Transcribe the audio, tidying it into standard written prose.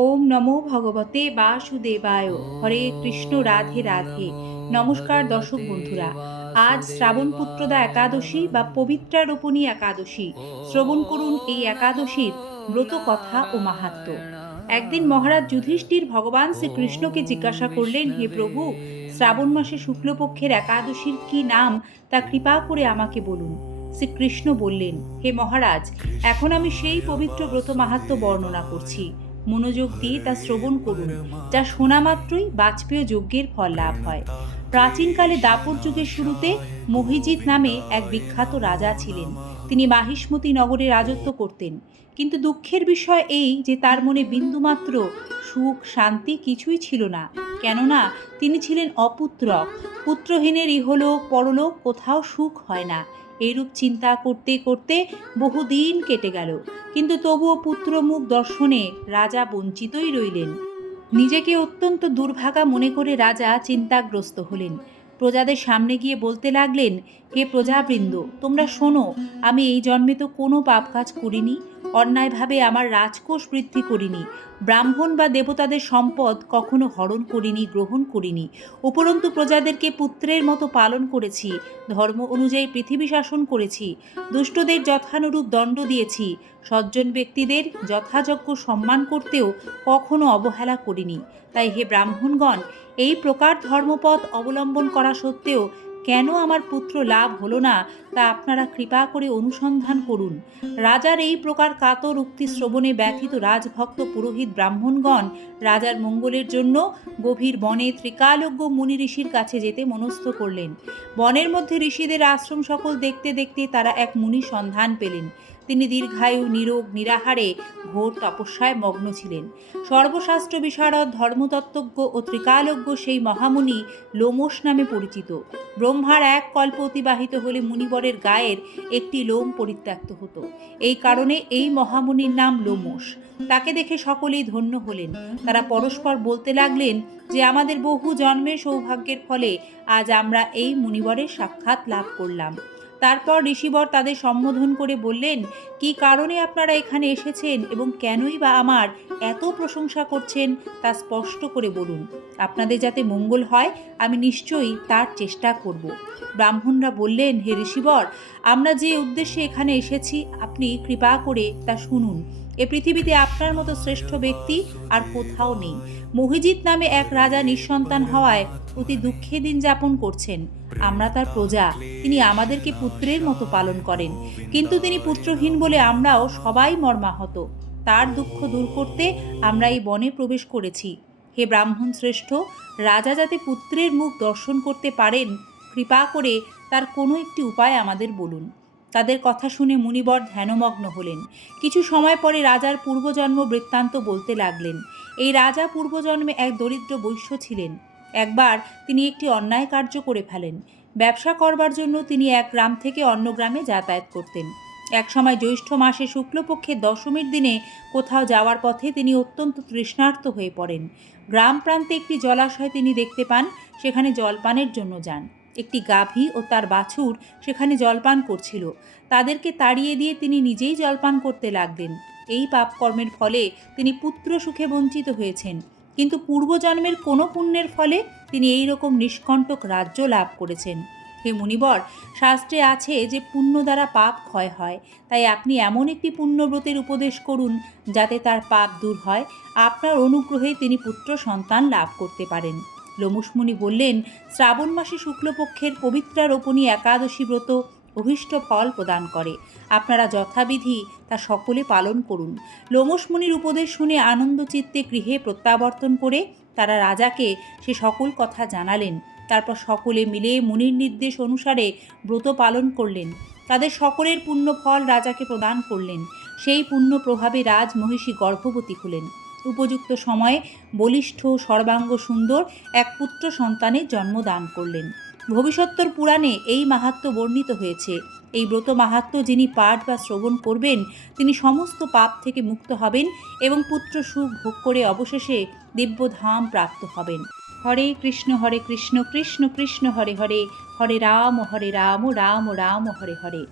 ওম নমো ভগবতে বাসুদেবায়। হরে কৃষ্ণ, রাধে রাধে। নমস্কার দর্শক বন্ধুরা, আজ শ্রাবণ পুত্রদা একাদশী বা পবিত্রারোপণী একাদশী। শ্রবণ করুন এই একাদশীর ব্রত কথা ও মাহাত্ম্য। একদিন মহারাজ যুধিষ্ঠির ভগবান শ্রীকৃষ্ণকে জিজ্ঞাসা করলেন, হে প্রভু, শ্রাবণ মাসে শুক্লপক্ষের একাদশীর কি নাম তা কৃপা করে আমাকে বলুন। শ্রীকৃষ্ণ বললেন, হে মহারাজ, এখন আমি সেই পবিত্র ব্রত মাহাত্ম্য বর্ণনা করছি। মনোযোগ দিয়ে তা শ্রবণ করুন, যা শোনা মাত্রই বাজপেয় যজ্ঞের ফল লাভ হয়। প্রাচীনকালে দাপর যুগের শুরুতে মহিজিৎ নামে এক বিখ্যাত রাজা ছিলেন। তিনি মাহিষ্মতি নগরে রাজত্ব করতেন। কিন্তু দুঃখের বিষয় এই যে তার মনে বিন্দুমাত্র সুখ শান্তি কিছুই ছিল না। কেননা তিনি ছিলেন অপুত্রক। পুত্রহীনের ইহলোক পরলোক কোথাও সুখ হয় না। এইরূপ চিন্তা করতে করতে বহুদিন কেটে গেল, কিন্তু তবুও পুত্রমুখ দর্শনে রাজা বঞ্চিতই রইলেন। নিজেকে অত্যন্ত দুর্ভাগা মনে করে রাজা চিন্তাগ্রস্ত হলেন। প্রজাদের সামনে গিয়ে বলতে লাগলেন, হে প্রজাবৃন্দ, তোমরা শোনো, আমি এই জন্মে তো কোনো পাপ কাজ করিনি, অন্যায়ভাবে আমার রাজকোষ বৃদ্ধি করিনি, ব্রাহ্মণ বা দেবতাদের সম্পদ কখনো হরণ করিনি, গ্রহণ করিনি। উপরন্তু প্রজাদেরকে পুত্রের মতো পালন করেছি, ধর্ম অনুযায়ী পৃথিবী শাসন করেছি, দুষ্টদের যথানুরূপ দণ্ড দিয়েছি, সজ্জন ব্যক্তিদের যথাযোগ্য সম্মান করতেও কখনো অবহেলা করিনি। তাই হে ব্রাহ্মণগণ, এই প্রকার ধর্মপথ অবলম্বন করা সত্ত্বেও কেন আমার পুত্র লাভ হলো না, তা আপনারা কৃপা করে অনুসন্ধান করুন। রাজার এই প্রকার কাতর উক্তি শ্রবণে ব্যথিত রাজভক্ত পুরোহিত ব্রাহ্মণগণ রাজার মঙ্গলের জন্য গভীর বনে ত্রিকালজ্ঞ মুনি ঋষির কাছে যেতে মনস্থ করলেন। বনের মধ্যে ঋষিদের আশ্রম সকল দেখতে দেখতে তারা এক মুনির সন্ধান পেলেন। তিনি দীর্ঘায়ু, নিরোগ, নিরাহারে ঘোর তপস্যায় মগ্ন ছিলেন। সর্বশাস্ত্র বিশারদ, ধর্মতত্ত্বজ্ঞ ও ত্রিকালজ্ঞ সেই মহামুনি লোমশ নামে পরিচিত। ব্রহ্মার এক কল্প অতিবাহিত হলে মুনিবরের গায়ের একটি লোম পরিত্যক্ত হতো। এই কারণে এই মহামুনির নাম লোমশ। তাকে দেখে সকলেই ধন্য হলেন। তারা পরস্পর বলতে লাগলেন যে আমাদের বহু জন্মের সৌভাগ্যের ফলে আজ আমরা এই মুনিবরের সাক্ষাৎ লাভ করলাম। তারপর ঋষিবর তাদের সম্বোধন করে বললেন, কি কারণে আপনারা এখানে এসেছেন এবং কেনই বা আমার এত প্রশংসা করছেন তা স্পষ্ট করে বলুন। আপনাদের যাতে মঙ্গল হয় আমি নিশ্চয়ই তার চেষ্টা করব। ব্রাহ্মণরা বললেন, হে ঋষিবর, আমরা যে উদ্দেশ্যে এখানে এসেছি আপনি কৃপা করে তা শুনুন। এ পৃথিবীতে আপনার মতো শ্রেষ্ঠ ব্যক্তি আর কোথাও নেই। মহিজিৎ নামে এক রাজা নিঃসন্তান হওয়ায় অতি দুঃখে দিন যাপন করছেন। আমরা তার প্রজা, তিনি আমাদেরকে পুত্রের মতো পালন করেন, কিন্তু তিনি পুত্রহীন বলে আমরাও সবাই মর্মাহত। তার দুঃখ দূর করতে আমরা এই বনে প্রবেশ করেছি। হে ব্রাহ্মণ শ্রেষ্ঠ, রাজা যাতে পুত্রের মুখ দর্শন করতে পারেন, কৃপা করে তার কোনো একটি উপায় আমাদের বলুন। তাদের কথা শুনে মুনিবর ধ্যানমগ্ন হলেন। কিছু সময় পরে রাজার পূর্বজন্ম বৃত্তান্ত বলতে লাগলেন। এই রাজা পূর্বজন্মে এক দরিদ্র বৈশ্য ছিলেন। একবার তিনি একটি অন্যায় কার্য করে ফেলেন। ব্যবসা করবার জন্য তিনি এক গ্রাম থেকে অন্য গ্রামে যাতায়াত করতেন। এক সময় জ্যৈষ্ঠ মাসে শুক্লপক্ষের দশমীর দিনে কোথাও যাওয়ার পথে তিনি অত্যন্ত তৃষ্ণার্ত হয়ে পড়েন। গ্রাম প্রান্তে একটি জলাশয় তিনি দেখতে পান, সেখানে জলপানের জন্য যান। একটি গাভী ও তার বাছুর সেখানে জলপান করছিল। তাদেরকে তাড়িয়ে দিয়ে তিনি নিজেই জলপান করতে লাগলেন। এই পাপকর্মের ফলে তিনি পুত্র সুখে বঞ্চিত হয়েছেন, কিন্তু পূর্বজন্মের কোনো পুণ্যের ফলে তিনি এই রকম নিষ্কণ্টক রাজ্য লাভ করেছেন। হে মুনিবর, শাস্ত্রে আছে যে পুণ্য দ্বারা পাপ ক্ষয় হয়, তাই আপনি এমন একটি পুণ্যব্রতের উপদেশ করুন যাতে তার পাপ দূর হয়, আপনার অনুগ্রহে তিনি পুত্র সন্তান লাভ করতে পারেন। লোমশমুনি বললেন, শ্রাবণ মাসে শুক্লপক্ষের পবিত্রারোপণী একাদশী ব্রত অভীষ্ট ফল প্রদান করে। আপনারা যথাবিধি তা সকলে পালন করুন। লোমশমুনির উপদেশ শুনে আনন্দচিত্তে গৃহে প্রত্যাবর্তন করে তারা রাজাকে সে সকল কথা জানালেন। তারপর সকলে মিলে মুনির নির্দেশ অনুসারে ব্রত পালন করলেন। তাদের সকলের পুণ্য ফল রাজাকে প্রদান করলেন। সেই পুণ্য প্রভাবে রাজমহিষী গর্ভবতী হলেন। উপযুক্ত সময়ে বলিষ্ঠ সর্বাঙ্গ সুন্দর এক পুত্র সন্তানের জন্ম দান করলেন। ভবিষ্যত্তর পুরাণে এই মাহাত্ম্য বর্ণিত হয়েছে। এই ব্রত মাহাত্ম্য যিনি পাঠ বা শ্রবণ করবেন তিনি সমস্ত পাপ থেকে মুক্ত হবেন এবং পুত্র সুখ ভোগ করে অবশেষে দিব্যধাম প্রাপ্ত হবেন। হরে কৃষ্ণ কৃষ্ণ কৃষ্ণ হরে হরে, হরে রাম রাম রাম হরে হরে।